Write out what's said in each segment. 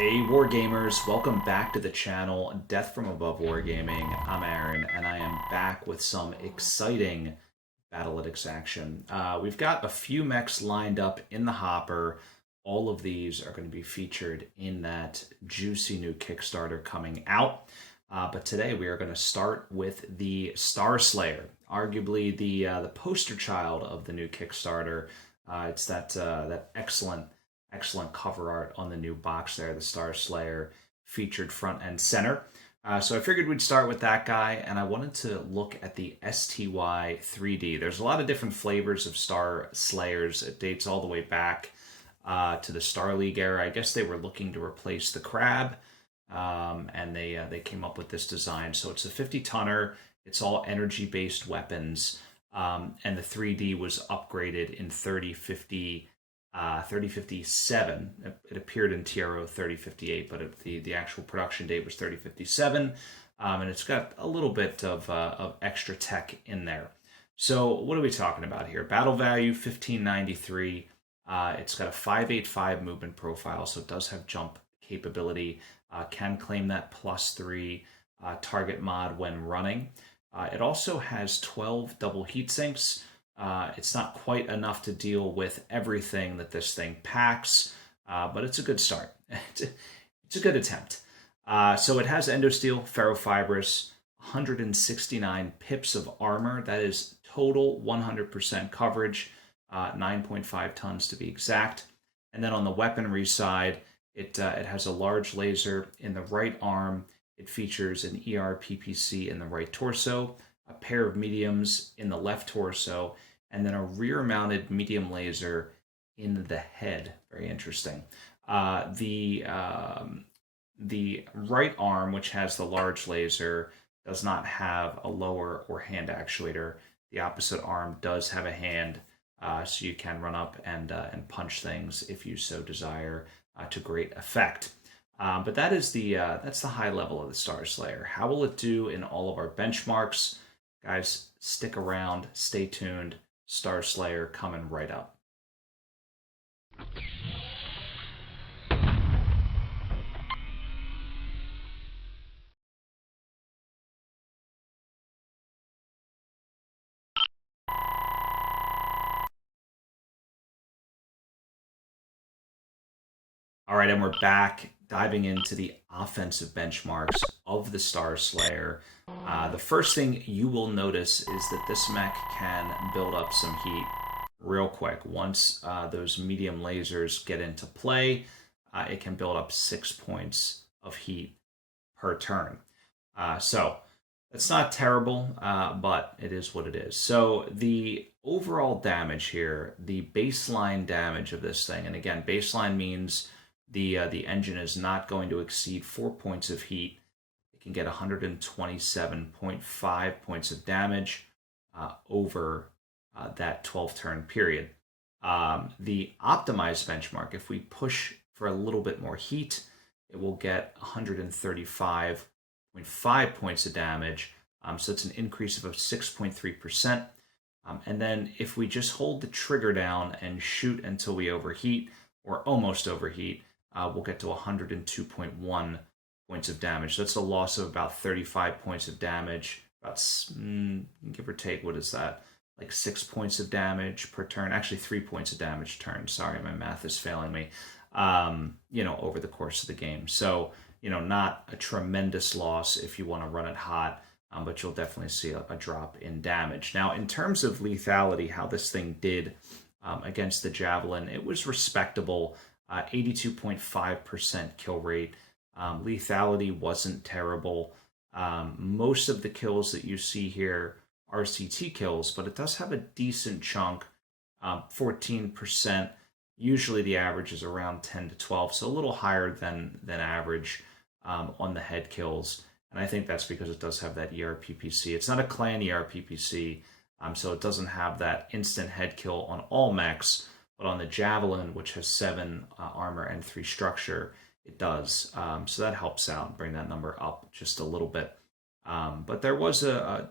Hey Wargamers, welcome back to the channel, Death from Above Wargaming. I'm Aaron, and I am back with some exciting Battlytics action. We've got a few mechs lined up in the hopper. All of these are going to be featured in that juicy new Kickstarter coming out. But today we are going to start with the Starslayer, arguably the poster child of the new Kickstarter. It's that excellent cover art on the new box there, the Starslayer featured front and center. So I figured we'd start with that guy, and I wanted to look at the STY-3D. There's a lot of different flavors of Star Slayers. It dates all the way back to the Star League era. I guess they were looking to replace the Crab, and they came up with this design. So it's a 50-tonner. It's all energy-based weapons, and the 3D was upgraded in 3057. It appeared in TRO 3058, but the actual production date was 3057, and it's got a little bit of extra tech in there. So what are we talking about here? Battle value 1593. It's got a 585 movement profile, so it does have jump capability. Can claim that +3 target mod when running. It also has 12 double heat sinks. It's not quite enough to deal with everything that this thing packs, but it's a good start. It's a good attempt. So it has endosteel, ferrofibrous, 169 pips of armor. That is total 100% coverage, 9.5 tons to be exact. And then on the weaponry side, it has a large laser in the right arm. It features an ERPPC in the right torso, a pair of mediums in the left torso, and then a rear-mounted medium laser in the head. Very interesting. The right arm, which has the large laser, does not have a lower or hand actuator. The opposite arm does have a hand, so you can run up and punch things if you so desire to great effect. But that's the high level of the Starslayer. How will it do in all of our benchmarks? Guys, stick around, stay tuned. Starslayer coming right up. All right, and we're back diving into the offensive benchmarks of the Starslayer. The first thing you will notice is that this mech can build up some heat real quick. Once those medium lasers get into play, it can build up 6 points of heat per turn. So it's not terrible, but it is what it is. So the overall damage here, the baseline damage of this thing, and again, baseline means the engine is not going to exceed 4 points of heat. It can get 127.5 points of damage over that 12-turn period. The optimized benchmark, if we push for a little bit more heat, it will get 135.5 points of damage. So it's an increase of 6.3%. And then if we just hold the trigger down and shoot until we overheat, or almost overheat, we'll get to 102.1 points of damage. So that's a loss of about 35 points of damage. About, give or take, what is that? Like 6 points of damage per turn. Actually, 3 points of damage per turn. Sorry, my math is failing me. Over the course of the game. So, not a tremendous loss if you want to run it hot, but you'll definitely see a drop in damage. Now, in terms of lethality, how this thing did against the Javelin, it was respectable. 82.5% kill rate. Lethality wasn't terrible. Most of the kills that you see here are CT kills, but it does have a decent chunk, 14%. Usually the average is around 10 to 12, so a little higher than average on the head kills. And I think that's because it does have that ERPPC. It's not a clan ERPPC, so it doesn't have that instant head kill on all mechs, but on the Javelin, which has 7 armor and 3 structure, it does. So that helps out and bring that number up just a little bit. But there was a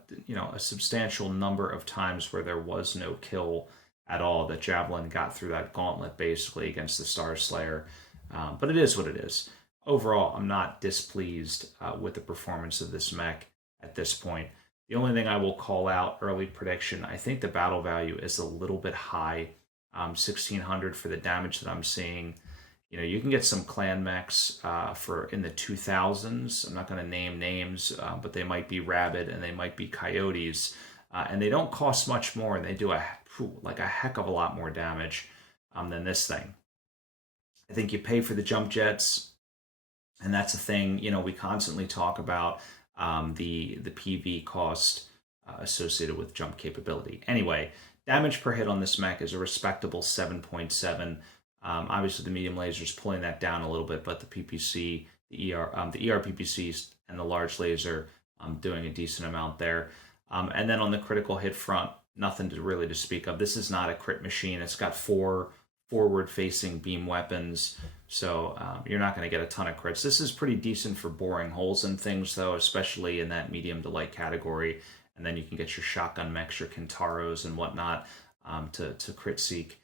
substantial number of times where there was no kill at all. The Javelin got through that gauntlet basically against the Starslayer. But it is what it is. overall, I'm not displeased with the performance of this mech at this point. The only thing I will call out, early prediction, I think the battle value is a little bit high. 1600 for the damage that I'm seeing. You know, you can get some clan mechs for in the 2000s. I'm not going to name names, but they might be rabid and they might be coyotes, and they don't cost much more, and they do a heck of a lot more damage than this thing. I think you pay for the jump jets, and that's a thing. You know, we constantly talk about the PV cost associated with jump capability. Anyway, damage per hit on this mech is a respectable 7.7. Obviously, the medium laser is pulling that down a little bit, but the PPC, the ER PPCs, and the large laser doing a decent amount there. And then on the critical hit front, nothing to really to speak of. This is not a crit machine. It's got 4 forward-facing beam weapons, so you're not going to get a ton of crits. This is pretty decent for boring holes and things, though, especially in that medium to light category. And then you can get your shotgun mechs, your Kintaros, and whatnot to crit seek.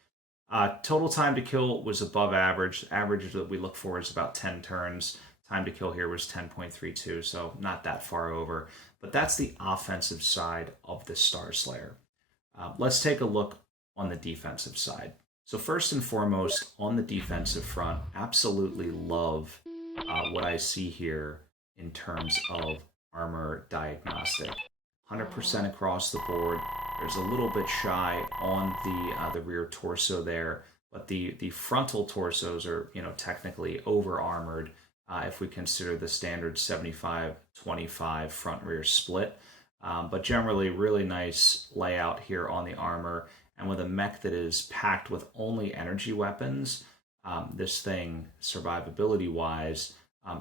Total time to kill was above average. Average that we look for is about 10 turns. Time to kill here was 10.32, so not that far over. But that's the offensive side of the Starslayer. Let's take a look on the defensive side. So first and foremost, on the defensive front, absolutely love what I see here in terms of armor diagnostic. 100% across the board. There's a little bit shy on the rear torso there, but the frontal torsos are, you know, technically over armored if we consider the standard 75-25 front rear split. But generally, really nice layout here on the armor. And with a mech that is packed with only energy weapons, this thing, survivability-wise,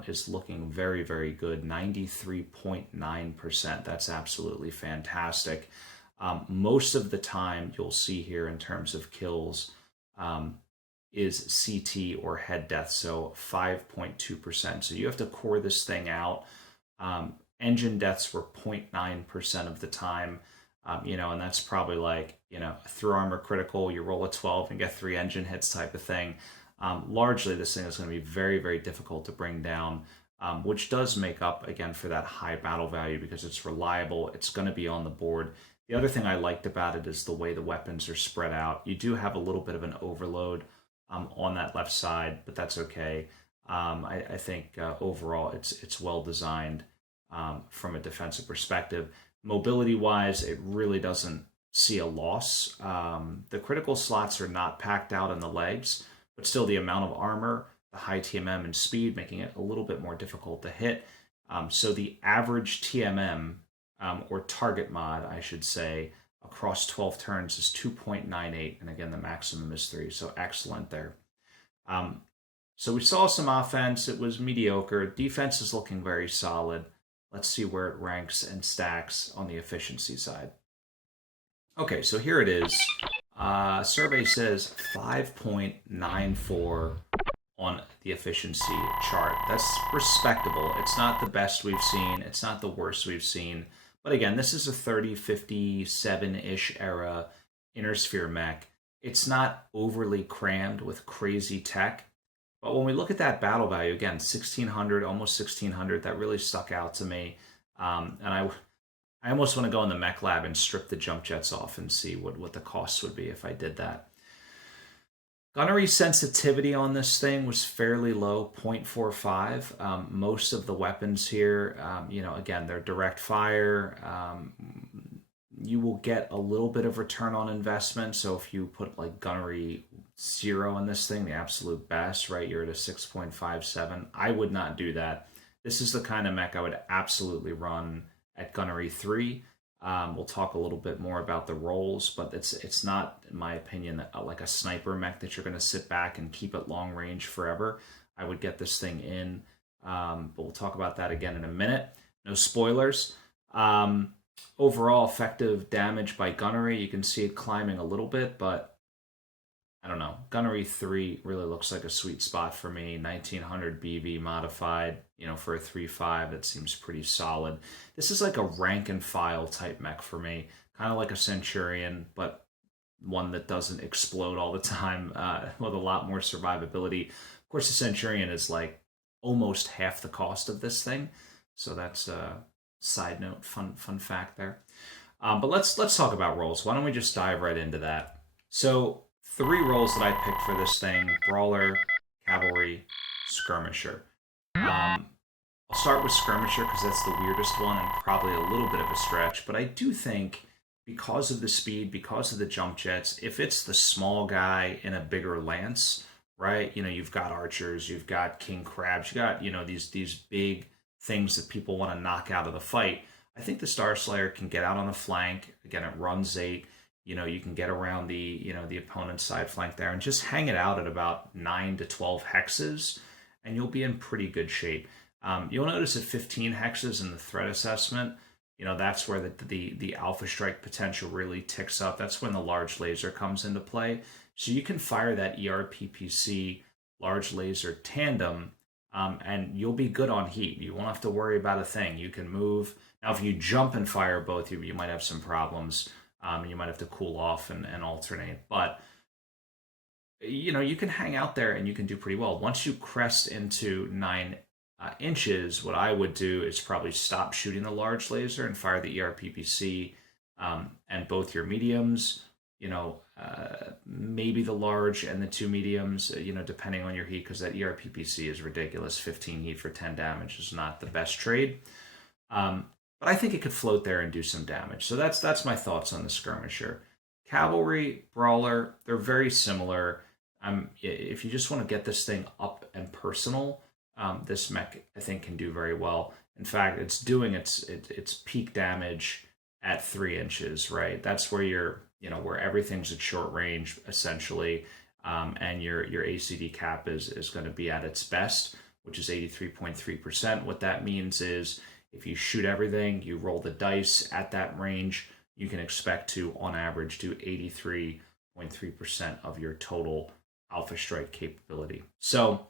is looking very, very good. 93.9%. That's absolutely fantastic. Most of the time, you'll see here in terms of kills, is CT or head death, so 5.2%. So you have to core this thing out. Engine deaths were 0.9% of the time. You know, and that's probably like, you know, through armor critical, you roll a 12 and get 3 engine hits type of thing. Largely, this thing is going to be very, very difficult to bring down, which does make up, again, for that high battle value because it's reliable. It's going to be on the board. The other thing I liked about it is the way the weapons are spread out. You do have a little bit of an overload on that left side, but that's okay. I think overall it's well designed from a defensive perspective. Mobility-wise, it really doesn't see a loss. The critical slots are not packed out in the legs, but still the amount of armor, the high TMM and speed, making it a little bit more difficult to hit. So the average TMM, or target mod, I should say, across 12 turns is 2.98, and again, the maximum is 3, so excellent there. So we saw some offense. It was mediocre. Defense is looking very solid. Let's see where it ranks and stacks on the efficiency side. Okay, so here it is. Survey says 5.94 on the efficiency chart. That's respectable. It's not the best we've seen. It's not the worst we've seen. But again, this is a 3057-ish era inner sphere mech. It's not overly crammed with crazy tech. But when we look at that battle value, again, 1600, almost 1600, that really stuck out to me. And I almost want to go in the mech lab and strip the jump jets off and see what the costs would be if I did that. Gunnery sensitivity on this thing was fairly low, 0.45. Most of the weapons here, you know, again, they're direct fire. You will get a little bit of return on investment. So if you put like gunnery 0 in this thing, the absolute best, right, you're at a 6.57. I would not do that. This is the kind of mech I would absolutely run at gunnery 3. We'll talk a little bit more about the roles, but it's not, in my opinion, like a sniper mech that you're going to sit back and keep at long range forever. I would get this thing in, but we'll talk about that again in a minute. No spoilers. Overall effective damage by gunnery, you can see it climbing a little bit, but I don't know. Gunnery 3 really looks like a sweet spot for me. 1900 BV modified, you know, for a 3.5, that seems pretty solid. This is like a rank and file type mech for me. Kind of like a Centurion, but one that doesn't explode all the time with a lot more survivability. Of course, the Centurion is like almost half the cost of this thing. So that's a side note, fun fact there. But let's talk about rolls. Why don't we just dive right into that? So 3 rolls that I picked for this thing: Brawler, Cavalry, Skirmisher. I'll start with Skirmisher because that's the weirdest one and probably a little bit of a stretch, but I do think because of the speed, because of the jump jets, if it's the small guy in a bigger lance, right? You know, you've got archers, you've got king crabs, you got, you know, these big things that people want to knock out of the fight. I think the Starslayer can get out on the flank. Again, it runs 8. You know, you can get around the, you know, the opponent's side flank there and just hang it out at about 9 to 12 hexes, and you'll be in pretty good shape. You'll notice at 15 hexes in the threat assessment, you know, that's where the alpha strike potential really ticks up. That's when the large laser comes into play. So you can fire that ERPPC large laser tandem, and you'll be good on heat. You won't have to worry about a thing. You can move. Now, if you jump and fire both, you might have some problems, and you might have to cool off and alternate. But, you know, you can hang out there and you can do pretty well. Once you crest into 9 inches, what I would do is probably stop shooting the large laser and fire the ERPPC and both your mediums, you know, maybe the large and the 2 mediums, you know, depending on your heat, because that ERPPC is ridiculous. 15 heat for 10 damage is not the best trade. But I think it could float there and do some damage. So that's my thoughts on the Skirmisher. Cavalry, Brawler, they're very similar. If you just want to get this thing up and personal, this mech, I think, can do very well. In fact, it's doing its peak damage at 3 inches, right? That's where you're, you know, where everything's at short range, essentially, and your ACD cap is going to be at its best, which is 83.3%. What that means is if you shoot everything, you roll the dice at that range, you can expect to, on average, do 83.3% of your total alpha strike capability. So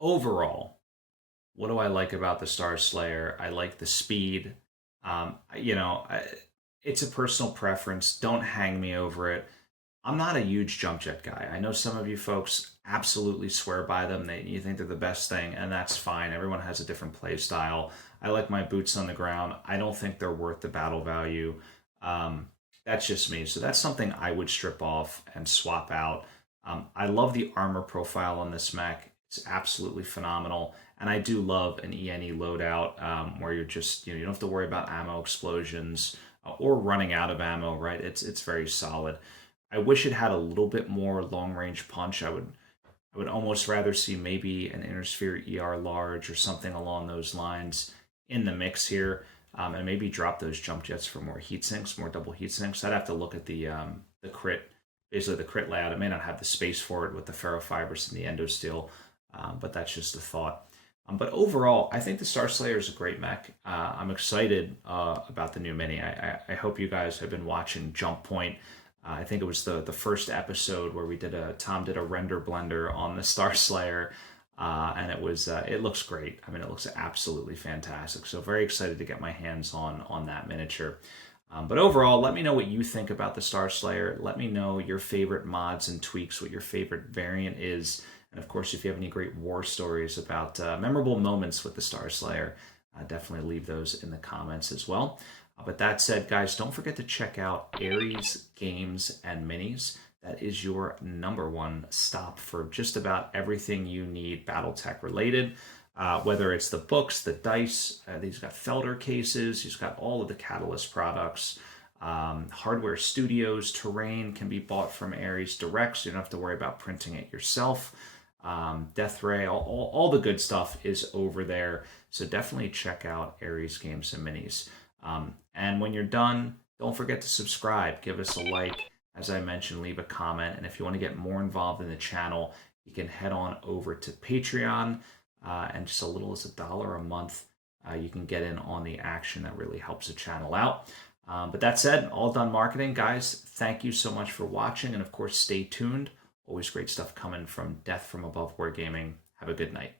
overall, what do I like about the Starslayer? I like the speed. You know, it's a personal preference. Don't hang me over it. I'm not a huge jump jet guy. I know some of you folks absolutely swear by them. You think they're the best thing, and that's fine. Everyone has a different play style. I like my boots on the ground. I don't think they're worth the battle value. That's just me. So that's something I would strip off and swap out. I love the armor profile on this mech. It's absolutely phenomenal. And I do love an ENE loadout where you're just, you know, you don't have to worry about ammo explosions or running out of ammo, right? It's very solid. I wish it had a little bit more long-range punch. I would almost rather see maybe an Intersphere ER large or something along those lines in the mix here, and maybe drop those jump jets for more heat sinks, more double heat sinks. I'd have to look at the crit, basically the crit layout. It may not have the space for it with the ferrofibers and the endosteel, but that's just a thought. But overall, I think the Starslayer is a great mech. I'm excited about the new mini. I hope you guys have been watching Jump Point. I think it was the first episode where Tom did a render blender on the Starslayer, and it looks great. I mean, it looks absolutely fantastic. So very excited to get my hands on that miniature. But overall, let me know what you think about the Starslayer. Let me know your favorite mods and tweaks, what your favorite variant is. And of course, if you have any great war stories about memorable moments with the Starslayer, definitely leave those in the comments as well. But that said, guys, don't forget to check out Aries Games and Minis. That is your #1 stop for just about everything you need BattleTech related. Whether it's the books, the dice, he's got Felder cases, he's got all of the Catalyst products. Hardware Studios terrain can be bought from Aries direct, so you don't have to worry about printing it yourself. Death Ray, all the good stuff is over there. So definitely check out Aries Games and Minis. And when you're done, don't forget to subscribe. Give us a like. As I mentioned, leave a comment. And if you want to get more involved in the channel, you can head on over to Patreon. And just a little as $1 a month, you can get in on the action. That really helps the channel out. But that said, all done marketing, guys. Thank you so much for watching. And of course, stay tuned. Always great stuff coming from Death from Above Wargaming. Have a good night.